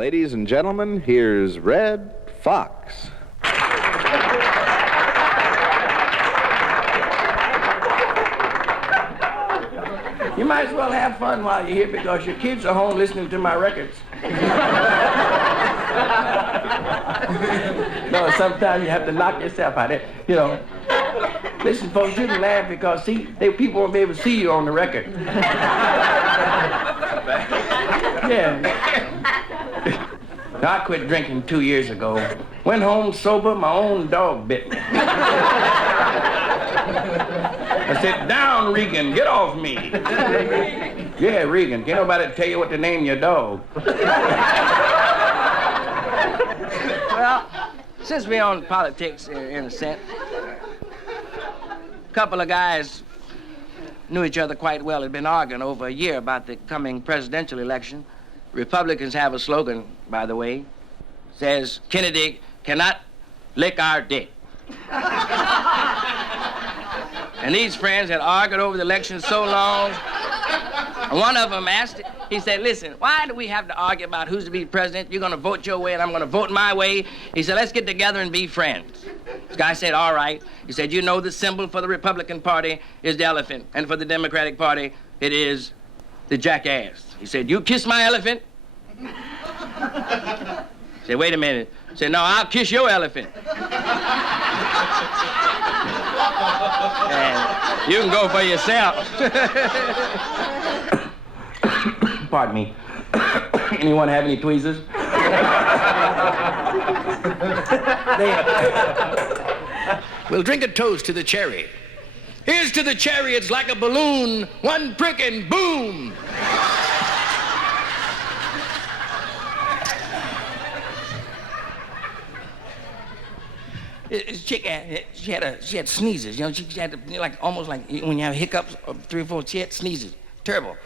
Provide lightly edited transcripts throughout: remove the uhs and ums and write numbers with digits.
Ladies and gentlemen, here's Redd Foxx. You might as well have fun while you're here because your kids are home listening to my records. No, sometimes you have to knock yourself out. You know. Listen, folks, you can laugh because people won't be able to see you on the record. Yeah. I quit drinking 2 years ago. Went home sober, my own dog bit me. I said, down, Reagen, get off me. Yeah, Reagen, can't nobody tell you what to name your dog. Well, since we're on politics, in a sense, a couple of guys knew each other quite well, had been arguing over a year about the coming presidential election. Republicans have a slogan, by the way, says, Kennedy cannot lick our dick. And these friends had argued over the election so long, and one of them asked, he said, listen, why do we have to argue about who's to be president? You're gonna vote your way and I'm gonna vote my way. He said, let's get together and be friends. This guy said, all right. He said, you know the symbol for the Republican Party is the elephant, and for the Democratic Party, it is the jackass. He said, you kiss my elephant? He said, wait a minute. He said, no, I'll kiss your elephant. And you can go for yourself. Pardon me. Anyone have any tweezers? We'll drink a toast to the cherry. Here's to the cherry, it's like a balloon, one prick and boom. This chick, she had sneezes, you know, she had almost like when you have hiccups, 3 or 4, she had sneezes, terrible.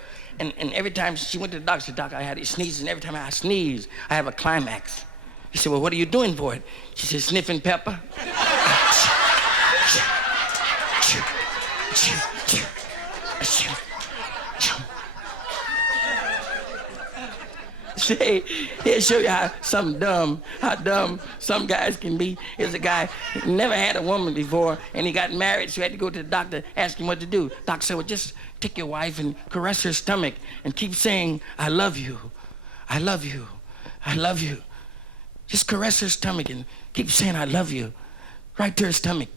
And every time she went to the doctor, she said, Doc, I had these sneezes, and every time I sneeze, I have a climax. He said, well, what are you doing for it? She said, sniffing pepper. Say, he'll show you how dumb some guys can be. Here's a guy who never had a woman before, and he got married, so he had to go to the doctor, ask him what to do. Doctor said, well, just take your wife and caress her stomach and keep saying, I love you, I love you, I love you. Just caress her stomach and keep saying, I love you, right to her stomach.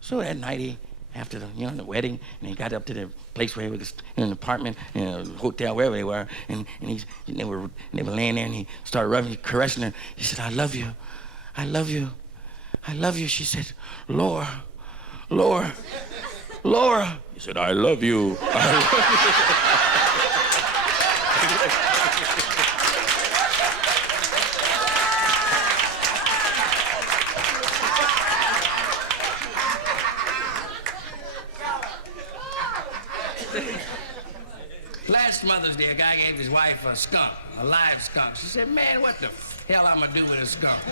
So that night, after the wedding, and he got up to the place where he was in an apartment, in a hotel, wherever they were, and they were laying there, and he started rubbing, caressing her. He said, I love you, I love you, I love you. She said, Laura. He said, I love you, I love you. Last Mother's Day, a guy gave his wife a skunk, a live skunk. She said, man, what the hell I'm gonna do with a skunk?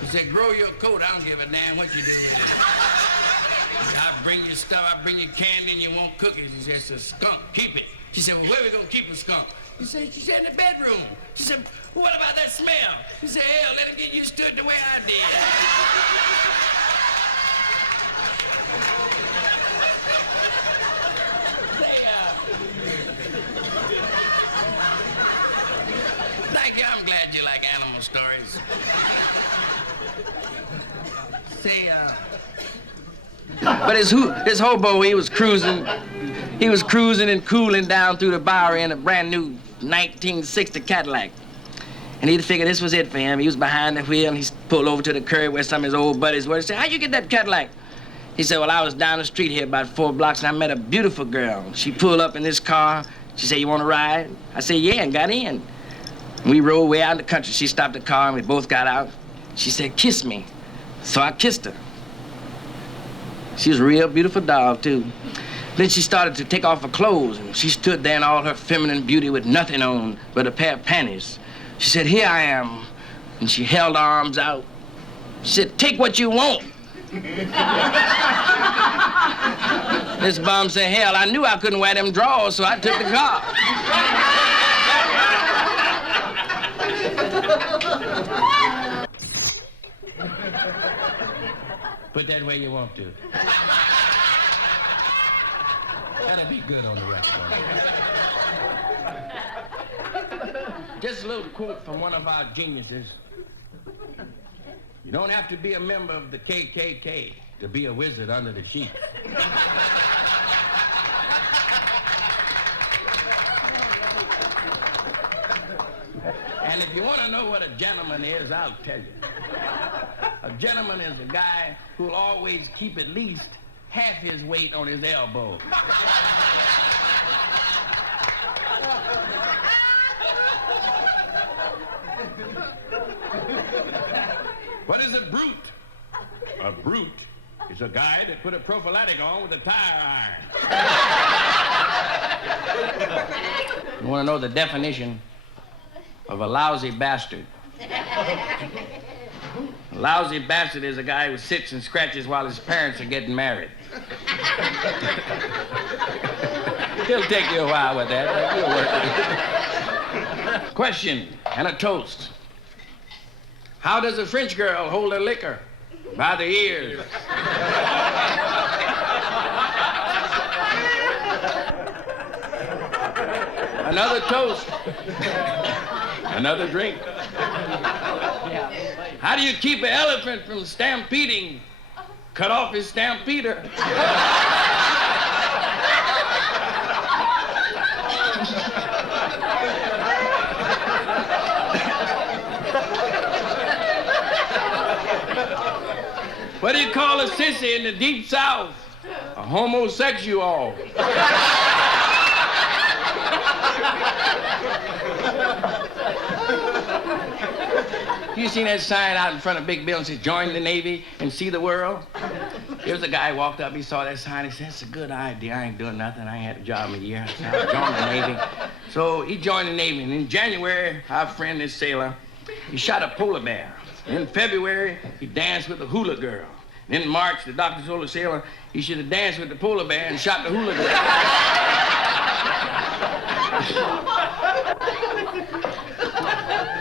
He said, grow your coat, I don't give a damn what you do with it. I bring you stuff, I bring you candy, and you won't cook it. He said, it's a skunk, keep it. She said, well, where are we gonna keep a skunk? She said, in the bedroom. She said, well, what about that smell? He said, hell, let him get used to it the way I did. Thank you, I'm glad you like animal stories. But this hobo, he was cruising and cooling down through the Bowery in a brand new 1960 Cadillac. And he figured this was it for him. He was behind the wheel, and he pulled over to the curb where some of his old buddies were. He said, how'd you get that Cadillac? He said, well, I was down the street here about 4 blocks, and I met a beautiful girl. She pulled up in this car. She said, you want to ride? I said, yeah, and got in. We rode way out in the country. She stopped the car, and we both got out. She said, kiss me. So I kissed her. She was a real beautiful doll, too. Then she started to take off her clothes, and she stood there in all her feminine beauty with nothing on but a pair of panties. She said, here I am. And she held her arms out. She said, take what you want. This bum said, hell, I knew I couldn't wear them drawers, so I took the car. Put that where you want to. That'll be good on the record. Just a little quote from one of our geniuses. You don't have to be a member of the KKK to be a wizard under the sheets. And if you want to know what a gentleman is, I'll tell you. A gentleman is a guy who'll always keep at least half his weight on his elbow. What is a brute? A brute is a guy that put a prophylactic on with a tire iron. You want to know the definition of a lousy bastard? A lousy bastard is a guy who sits and scratches while his parents are getting married. It'll take you a while with that, but you'll work. Question and a toast. How does a French girl hold her liquor? By the ears. Another toast. Another drink. How do you keep an elephant from stampeding? Cut off his stampeder. What do you call a sissy in the deep south? A Homo Sexuaal. You seen that sign out in front of big building that says, join the Navy and see the world? There was a guy walked up, he saw that sign, he said, that's a good idea. I ain't doing nothing. I ain't had a job in a year. So I'll join the Navy. So he joined the Navy, and in January, our friend, this sailor, he shot a polar bear. In February, he danced with a hula girl. In March, the doctor told the sailor he should have danced with the polar bear and shot the hula girl.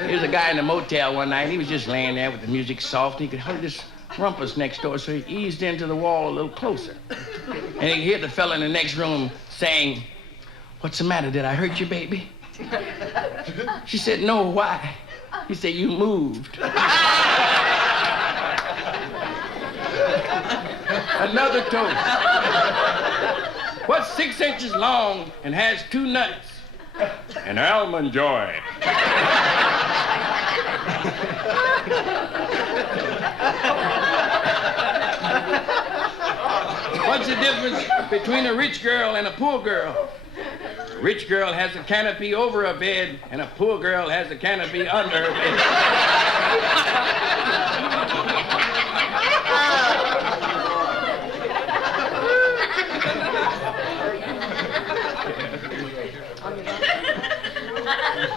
There was a guy in the motel one night, and he was just laying there with the music soft, and he could hear this rumpus next door, so he eased into the wall a little closer. And he could hear the fella in the next room saying, what's the matter? Did I hurt you, baby? She said, no, why? He said, you moved. Another toast. What's 6 inches long and has 2 nuts? An almond joy. What's the difference between a rich girl and a poor girl? A rich girl has a canopy over her bed, and a poor girl has a canopy under her bed.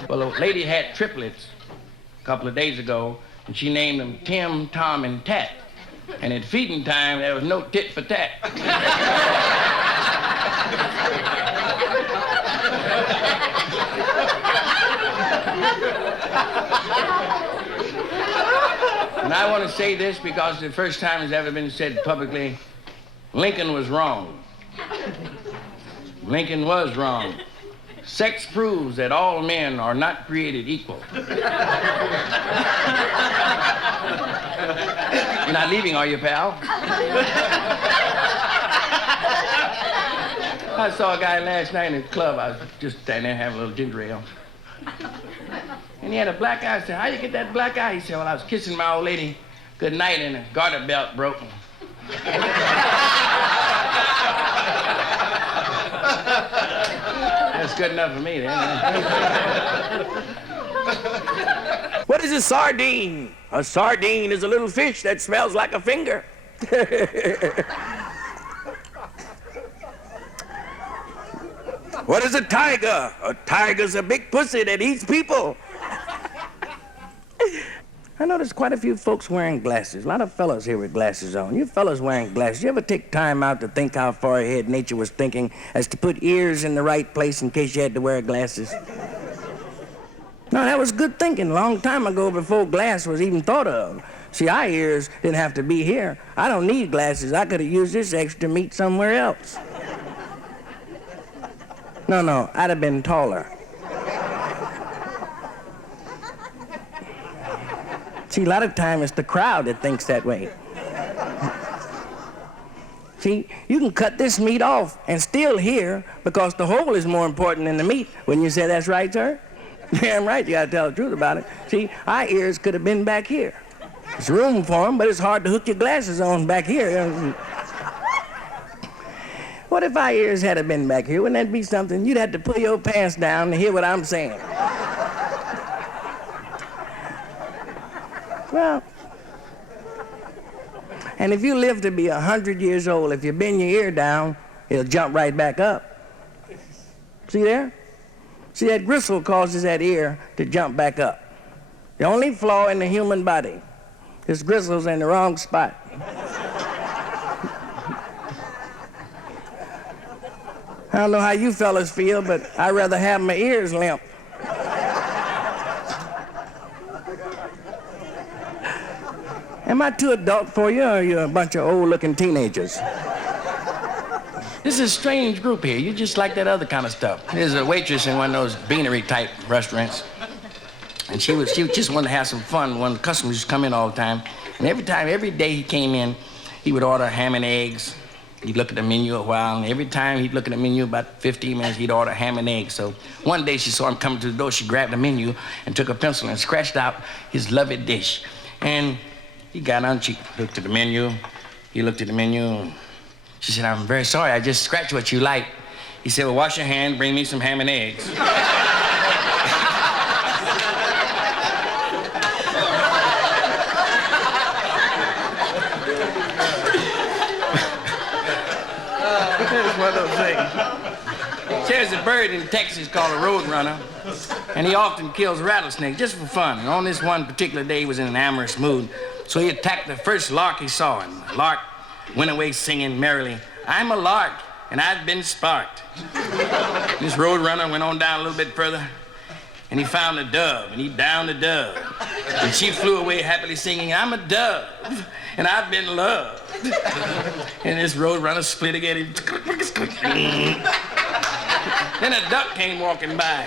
Well, a lady had triplets a couple of days ago, and she named them Tim, Tom, and Tat. And at feeding time, there was no tit for tat. And I want to say this because the first time it's ever been said publicly, Lincoln was wrong. Lincoln was wrong. Sex proves that all men are not created equal. You're not leaving, are you, pal? I saw a guy last night in the club. I was just standing there having a little ginger ale. And he had a black eye. I said, how you get that black eye? He said, well, I was kissing my old lady good night and the garter belt broke. That's good enough for me, then. What is a sardine? A sardine is a little fish that smells like a finger. What is a tiger? A tiger's a big pussy that eats people. I noticed quite a few folks wearing glasses. A lot of fellas here with glasses on. You fellas wearing glasses, you ever take time out to think how far ahead nature was thinking as to put ears in the right place in case you had to wear glasses? No, that was good thinking a long time ago before glass was even thought of. See, our ears didn't have to be here. I don't need glasses. I could have used this extra meat somewhere else. No, I'd have been taller. See, a lot of time it's the crowd that thinks that way. See, you can cut this meat off and still hear because the hole is more important than the meat. Wouldn't you say that's right, sir? Damn right, you gotta tell the truth about it. See, our ears could have been back here. There's room for them, but it's hard to hook your glasses on back here. What if our ears had been back here? Wouldn't that be something? You'd have to pull your pants down to hear what I'm saying. Well, and if you live to be 100 years old, if you bend your ear down, it'll jump right back up. See there? See, that gristle causes that ear to jump back up. The only flaw in the human body is gristle's in the wrong spot. I don't know how you fellas feel, but I'd rather have my ears limp. Am I too adult for you, or are you a bunch of old-looking teenagers? This is a strange group here. You just like that other kind of stuff. There's a waitress in one of those beanery-type restaurants. And she just wanted to have some fun. One of the customers used to come in all the time. And every day he came in, he would order ham and eggs. He'd look at the menu a while, and every time he'd look at the menu, about 15 minutes, he'd order ham and eggs. So one day she saw him coming to the door, she grabbed the menu and took a pencil and scratched out his loved dish. And he got on, she looked at the menu, he looked at the menu. She said, "I'm very sorry, I just scratched what you like." He said, "Well, wash your hand, bring me some ham and eggs." It's one of those things. There's a bird in Texas called a roadrunner, and he often kills rattlesnakes just for fun. And on this one particular day, he was in an amorous mood, so he attacked the first lark he saw, and the lark went away singing merrily, "I'm a lark, and I've been sparked." This roadrunner went on down a little bit further, and he found a dove, and he downed the dove. And she flew away happily singing, "I'm a dove, and I've been loved." And this roadrunner split again. Then a duck came walking by.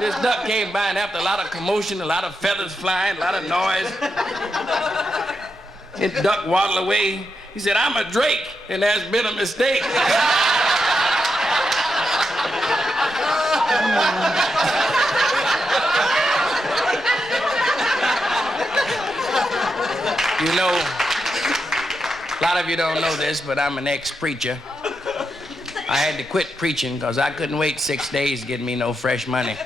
This duck came by, and after a lot of commotion, a lot of feathers flying, a lot of noise, the duck waddled away. He said, "I'm a drake, and there's been a mistake." You know, a lot of you don't know this, but I'm an ex-preacher. I had to quit preaching because I couldn't wait 6 days to get me no fresh money.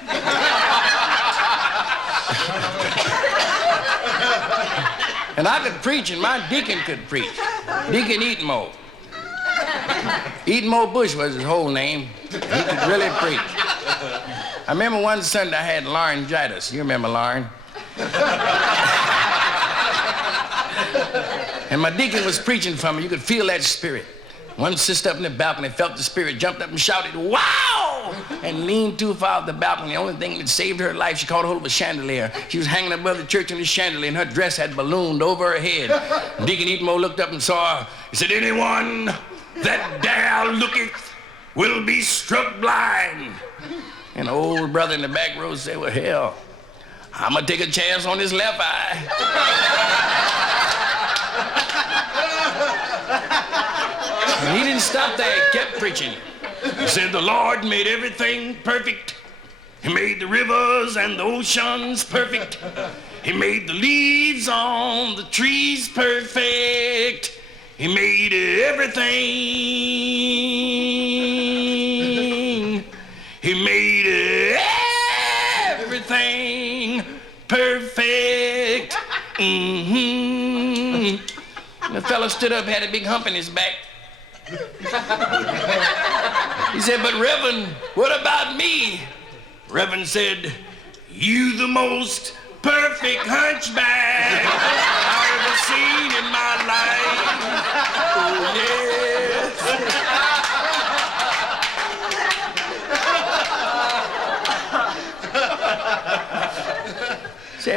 And I could preach, and my deacon could preach. Deacon Eatmore. Eatmore Bush was his whole name. He could really preach. I remember one Sunday I had laryngitis. You remember Lauren? And my deacon was preaching for me. You could feel that spirit. One sister up in the balcony felt the spirit, jumped up and shouted, "Wow!" and leaned too far off the balcony. The only thing that saved her life, she caught hold of a chandelier. She was hanging above the church in the chandelier, and her dress had ballooned over her head. Deacon Eatmore looked up and saw her. He said, "Anyone that dare looketh will be struck blind." And the old brother in the back row said, "Well, hell, I'm gonna take a chance on this left eye." And he didn't stop there, he kept preaching. He said, "The Lord made everything perfect. He made the rivers and the oceans perfect. He made the leaves on the trees perfect. He made everything. He made everything perfect." Mm-hmm. The fellow stood up, had a big hump in his back. He said, "But Reverend, what about me?" Reverend said, "You the most perfect hunchback I've ever seen in my life." Oh, yes.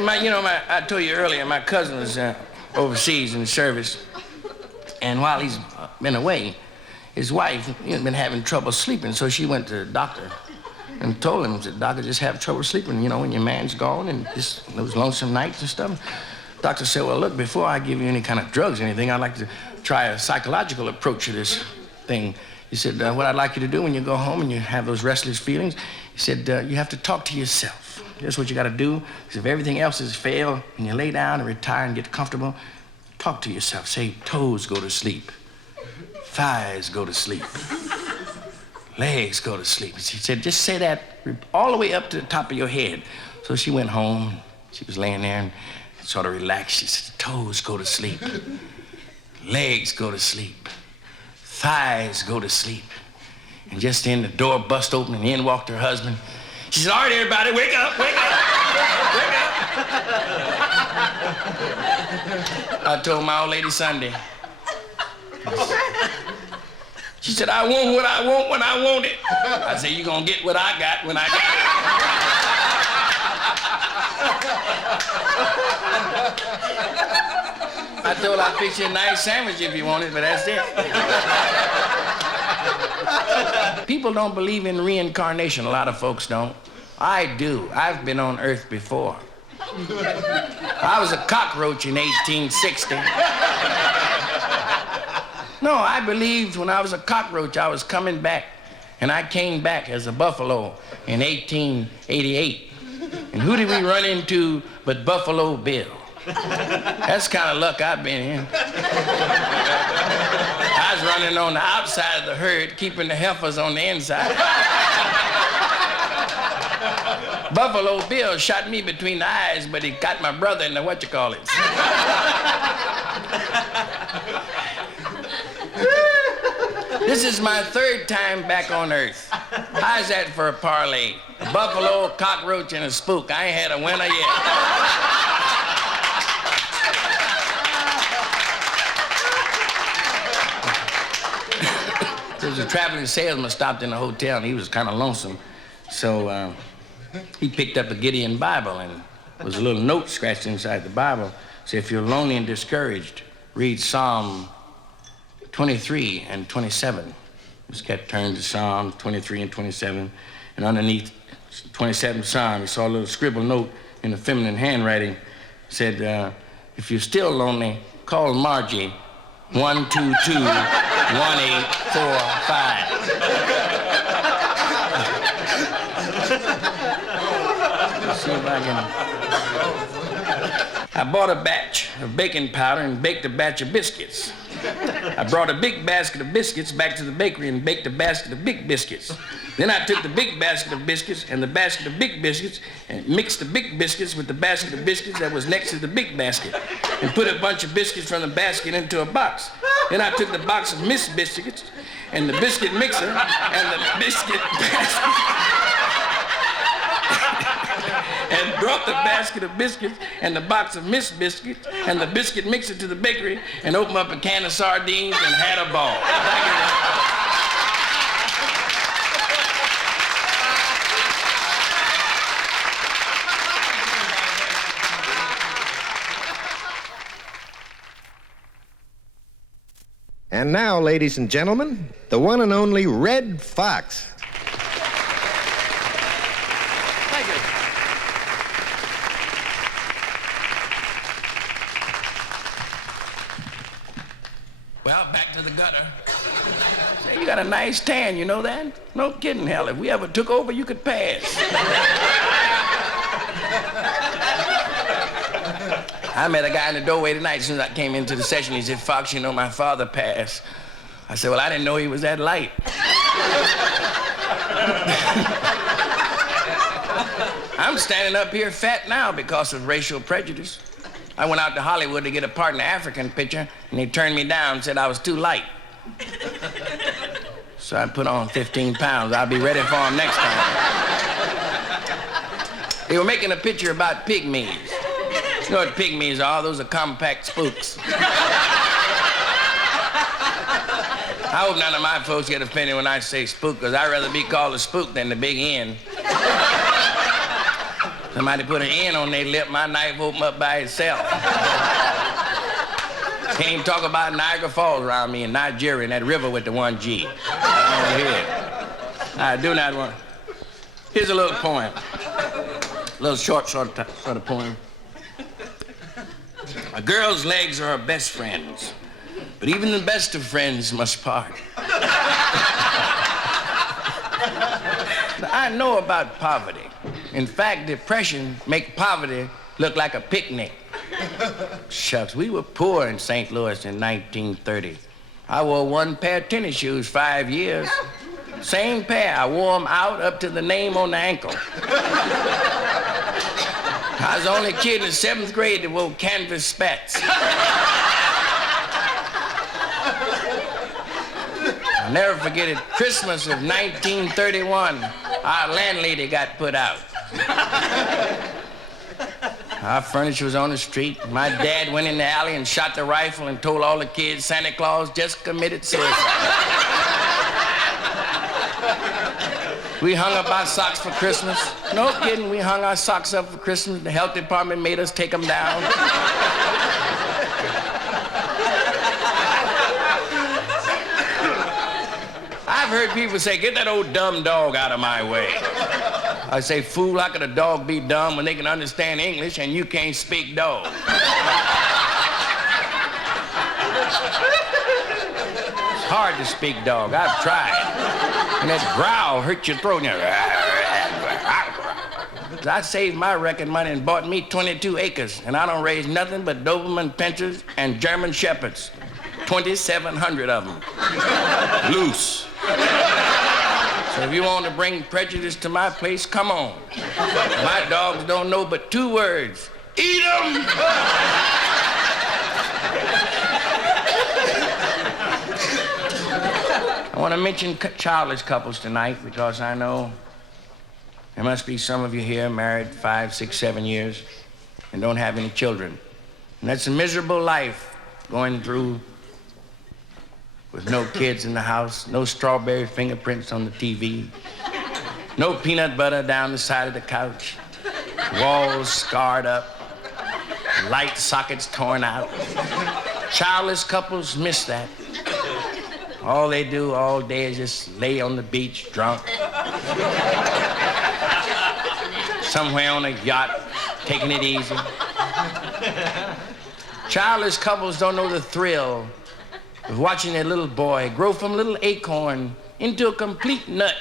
I told you earlier, my cousin was overseas in the service. And while he's been away, his wife been having trouble sleeping, so she went to the doctor and told him that doctor just have trouble sleeping, when your man's gone and just those lonesome nights and stuff. Doctor said, well, look, before I give you any kind of drugs or anything, I'd like to try a psychological approach to this thing. He said, what I'd like you to do when you go home and you have those restless feelings, he said, you have to talk to yourself. That's what you got to do. Because if everything else has failed and you lay down and retire and get comfortable, talk to yourself. Say, toes go to sleep. Thighs go to sleep. Legs go to sleep. She said, just say that all the way up to the top of your head. So she went home. She was laying there and sort of relaxed. She said, toes go to sleep. Legs go to sleep. Thighs go to sleep. And just then the door bust open and in walked her husband. She said, all right, everybody, wake up, wake up, wake up. I told my old lady Sunday. She said, I want what I want when I want it. I said, you're gonna get what I got when I got it. I told her I'd fix you a nice sandwich if you want it, but that's it. People don't believe in reincarnation. A lot of folks don't. I do. I've been on Earth before. I was a cockroach in 1860. No, I believed when I was a cockroach, I was coming back. And I came back as a buffalo in 1888. And who did we run into but Buffalo Bill? That's the kind of luck I've been in. I was running on the outside of the herd, keeping the heifers on the inside. Buffalo Bill shot me between the eyes, but he got my brother in the whatchamacallit. This is my third time back on Earth. How's that for a parlay? A buffalo, a cockroach, and a spook. I ain't had a winner yet. There was a traveling salesman stopped in a hotel, and he was kind of lonesome. So he picked up a Gideon Bible, and there was a little note scratched inside the Bible. Said, if you're lonely and discouraged, read Psalm 23 and 27. This cat turned to Psalm 23 and 27, and underneath 27th Psalm, he saw a little scribbled note in a feminine handwriting. Said, if you're still lonely, call Margie, 122-1845. Let's see if I can. I bought a batch of baking powder and baked a batch of biscuits. I brought a big basket of biscuits back to the bakery and baked a basket of big biscuits. Then I took the big basket of biscuits and the basket of big biscuits and mixed the big biscuits with the basket of biscuits that was next to the big basket and put a bunch of biscuits from the basket into a box. Then I took the box of Miss Biscuits and the biscuit mixer and the biscuit basket and brought the basket of biscuits and the box of Miss Biscuits and the biscuit mixer to the bakery and opened up a can of sardines and had a ball. And now, ladies and gentlemen, the one and only Redd Foxx. Thank you. Well, back to the gutter. Say, you got a nice tan, you know that? No kidding, hell. If we ever took over, you could pass. I met a guy in the doorway tonight. As soon as I came into the session, he said, Fox, you know, my father passed. I said, well, I didn't know he was that light. I'm standing up here fat now because of racial prejudice. I went out to Hollywood to get a part in the African picture, and they turned me down and said I was too light. So I put on 15 pounds. I'll be ready for him next time. They were making a picture about pygmies. You know what pygmies are? Those are compact spooks. I hope none of my folks get offended when I say spook, because I'd rather be called a spook than the big N. Somebody put an N on their lip, my knife opened up by itself. Can't even talk about Niagara Falls around me in Nigeria and that river with the 1G. I don't hear it. I do not want. Here's a little poem. A little short of poem. A girl's legs are her best friends, but even the best of friends must part. I know about poverty. In fact, depression makes poverty look like a picnic. Shucks, we were poor in St. Louis in 1930. I wore one pair of tennis shoes 5 years. Same pair, I wore them out up to the name on the ankle. I was the only kid in the 7th grade that wore canvas spats. I'll never forget it, Christmas of 1931, our landlady got put out. Our furniture was on the street. My dad went in the alley and shot the rifle and told all the kids Santa Claus just committed suicide. We hung up our socks for Christmas. No kidding, we hung our socks up for Christmas. The health department made us take them down. I've heard people say, get that old dumb dog out of my way. I say, fool, how could a dog be dumb when they can understand English and you can't speak dog? It's hard to speak dog, I've tried. And that growl hurts your throat. I saved my record money and bought me 22 acres, and I don't raise nothing but Doberman pinchers and German shepherds. 2,700 of them. Loose. So if you want to bring prejudice to my place, come on. My dogs don't know but 2 words. Eat 'em! I want to mention childless couples tonight because I know there must be some of you here married 5, 6, 7 years and don't have any children. And that's a miserable life going through with no kids in the house, no strawberry fingerprints on the TV, no peanut butter down the side of the couch, walls scarred up, light sockets torn out. Childless couples miss that. All they do all day is just lay on the beach drunk. Somewhere on a yacht, taking it easy. Childless couples don't know the thrill of watching their little boy grow from a little acorn into a complete nut.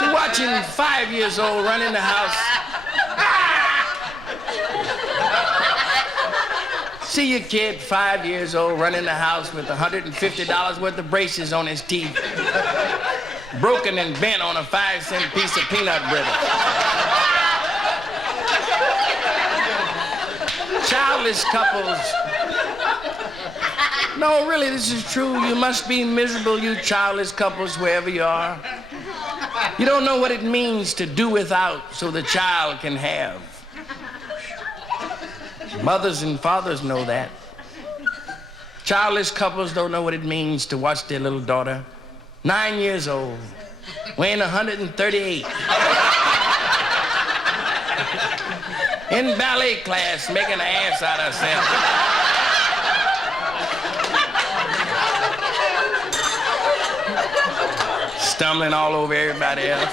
To watch him 5 years old run in the house. See your kid, 5 years old, run in the house with $150 worth of braces on his teeth, broken and bent on a 5-cent piece of peanut brittle. Childless couples. No, really, this is true. You must be miserable, you childless couples, wherever you are. You don't know what it means to do without so the child can have. Mothers and fathers know that. Childless couples don't know what it means to watch their little daughter, 9 years old, weighing 138, in ballet class, making an ass out of herself. Stumbling all over everybody else.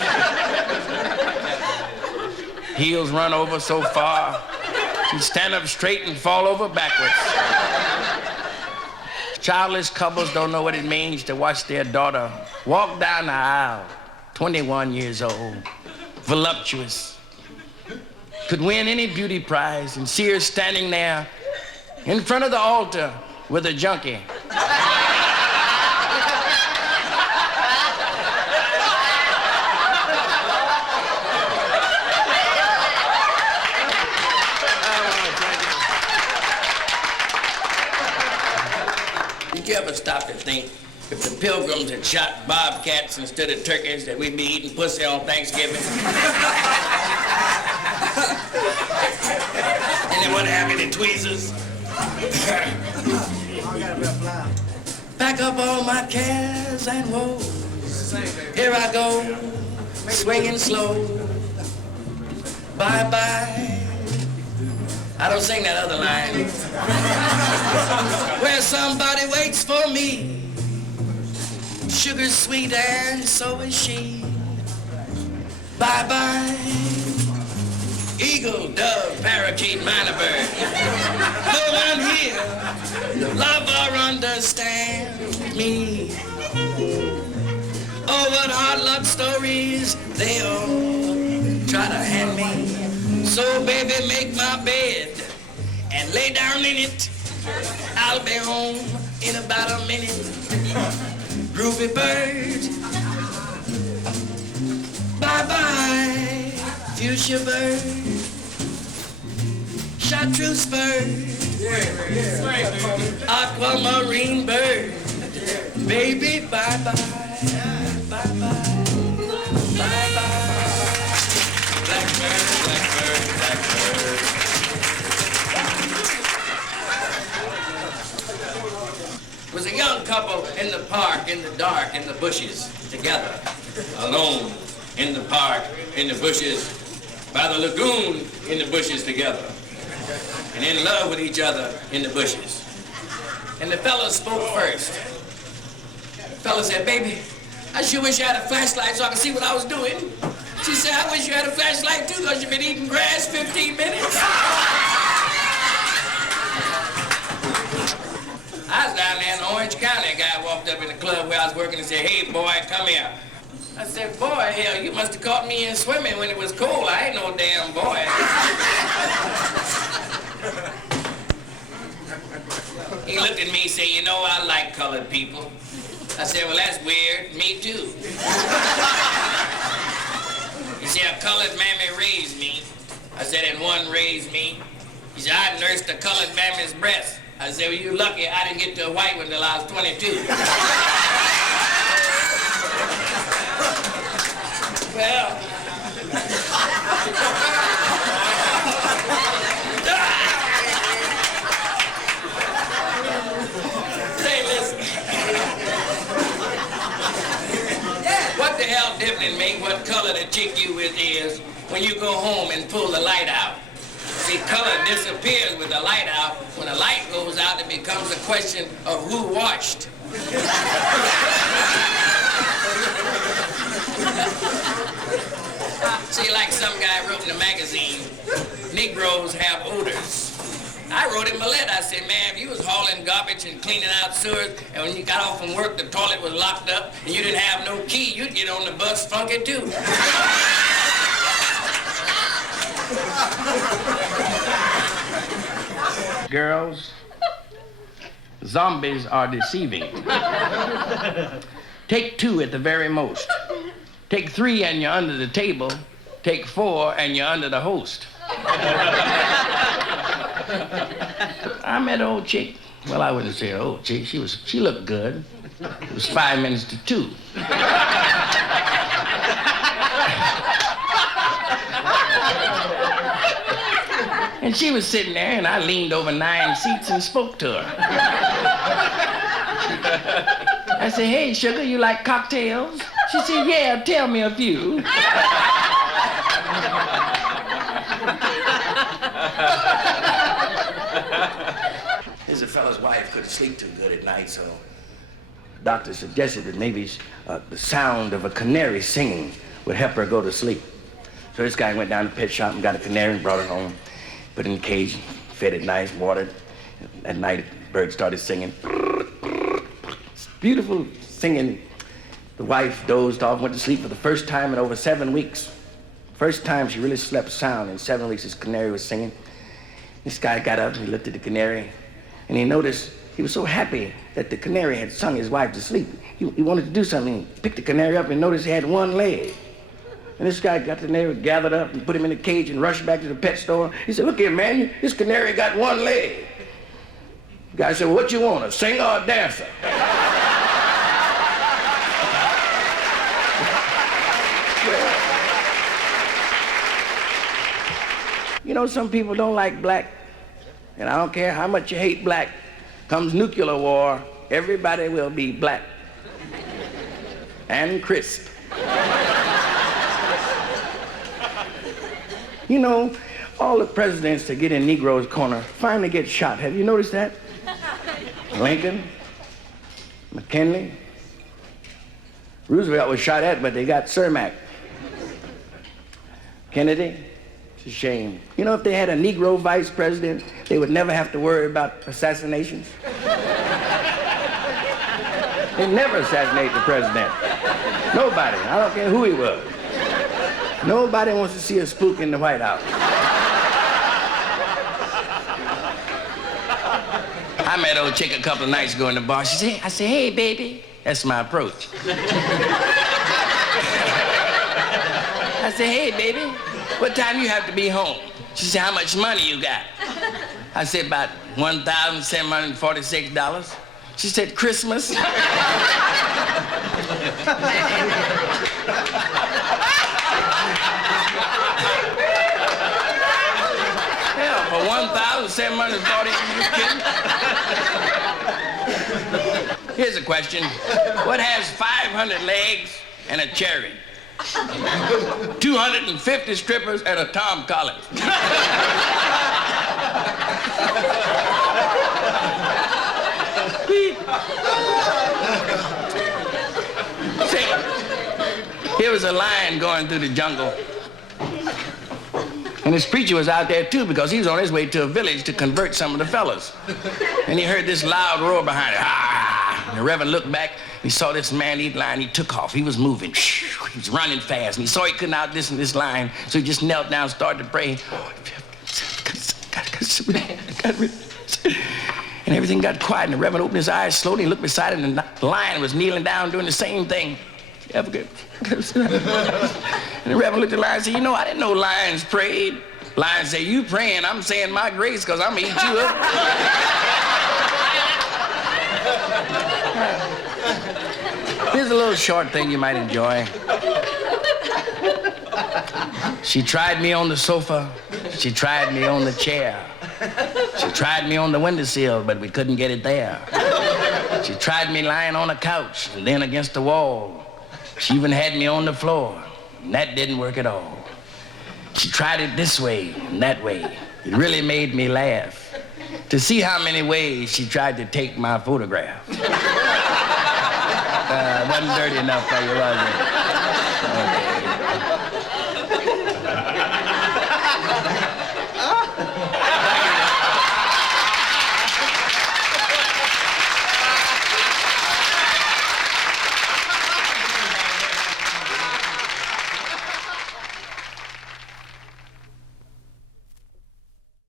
Heels run over so far, you stand up straight and fall over backwards. Childless couples don't know what it means to watch their daughter walk down the aisle, 21 years old, voluptuous. Could win any beauty prize and see her standing there in front of the altar with a junkie. Did you ever stop to think if the Pilgrims had shot bobcats instead of turkeys that we'd be eating pussy on Thanksgiving? And they wouldn't have any tweezers. Pack up all my cares and woes. Here I go, swinging slow. Bye-bye. I don't sing that other line. Where somebody waits for me. Sugar's sweet and so is she. Bye-bye. Eagle, dove, parakeet, minor bird. No one here love or understand me. Oh, what hard luck stories they all try to hand me. So, baby, make my bed and lay down in it. I'll be home in about a minute. Groovy bird. Bye-bye, Fuchsia Bird. Chartreuse bird. Aquamarine bird. Baby, bye-bye. Bye-bye. Bye-bye. Blackbird, blackbird, blackbird. It was a young couple in the park, in the dark, in the bushes, together, alone, in the park, in the bushes, by the lagoon, in the bushes together, and in love with each other in the bushes. And the fella spoke first. The fella said, baby, I sure wish I had a flashlight so I could see what I was doing. She said, I wish you had a flashlight too, because you've been eating grass 15 minutes. I was down there in Orange County. A guy walked up in the club where I was working and said, hey, boy, come here. I said, boy, hell, you must have caught me in swimming when it was cold. I ain't no damn boy. He looked at me and said, you know, I like colored people. I said, well, that's weird. Me too. He said, a colored mammy raised me. I said, and one raised me. He said, I nursed a colored mammy's breast. I said, well, you're lucky I didn't get to a white one till I was 22. Well, say, listen. What the hell difference make what color the chick you with is when you go home and pull the light out? See, color disappears with the light out. When the light goes out, it becomes a question of who watched. See, like some guy wrote in a magazine, Negroes have odors. I wrote him a letter. I said, man, if you was hauling garbage and cleaning out sewers, and when you got off from work, the toilet was locked up, and you didn't have no key, you'd get on the bus funky too. Girls, zombies are deceiving. Take 2 at the very most. Take 3 and you're under the table. Take 4 and you're under the host. I met an old chick. Well, I wouldn't say an old chick. She looked good. It was 5 minutes to 2. And she was sitting there, and I leaned over 9 seats and spoke to her. I said, hey, sugar, you like cocktails? She said, yeah, tell me a few. There's a fellow's wife couldn't sleep too good at night, so the doctor suggested that maybe the sound of a canary singing would help her go to sleep. So this guy went down to the pet shop and got a canary and brought it home. Put it in a cage, fed it nice, watered. At night, the bird started singing. Beautiful singing. The wife dozed off, went to sleep for the first time in over 7 weeks. First time she really slept sound in 7 weeks, this canary was singing. This guy got up and he looked at the canary, and he noticed he was so happy that the canary had sung his wife to sleep. He wanted to do something. He picked the canary up and noticed he had 1 leg. And this guy got the canary, gathered up and put him in a cage and rushed back to the pet store. He said, look here, man, this canary got 1 leg. The guy said, well, what you want, a singer or a dancer? You know, some people don't like black, and I don't care how much you hate black. Comes nuclear war, everybody will be black. and crisp. You know, all the presidents that get in Negro's corner finally get shot. Have you noticed that? Lincoln, McKinley, Roosevelt was shot at, but they got Cermak. Kennedy, it's a shame. You know, if they had a Negro vice president, they would never have to worry about assassinations. They never assassinate the president. Nobody, I don't care who he was. Nobody wants to see a spook in the White House. I met old chick a couple of nights ago in the bar. I said, hey, baby. That's my approach. I said, hey, baby, what time do you have to be home? She said, how much money you got? I said, about $1,746. She said, Christmas. Hell, for $1,740, you kidding? Here's a question. What has 500 legs and a cherry? 250 strippers and a Tom Collins. See, here was a lion going through the jungle. And this preacher was out there too because he was on his way to a village to convert some of the fellas. And he heard this loud roar behind him. Ah! And the Reverend looked back and he saw this man eat lion. He took off. He was moving. He was running fast. And he saw he couldn't outdistance this lion. So he just knelt down and started to pray. And everything got quiet. And the Reverend opened his eyes slowly and looked beside him. And the lion was kneeling down doing the same thing. And the Reverend looked at the lion and said, you know, I didn't know lions prayed. Lion said, you praying, I'm saying my grace because I'm going to eat you up. Here's a little short thing you might enjoy. She tried me on the sofa. She tried me on the chair. She tried me on the windowsill, but we couldn't get it there. She tried me lying on a couch and then against the wall. She even had me on the floor, and that didn't work at all. She tried it this way and that way. It really made me laugh to see how many ways she tried to take my photograph. Wasn't dirty enough for you, was it?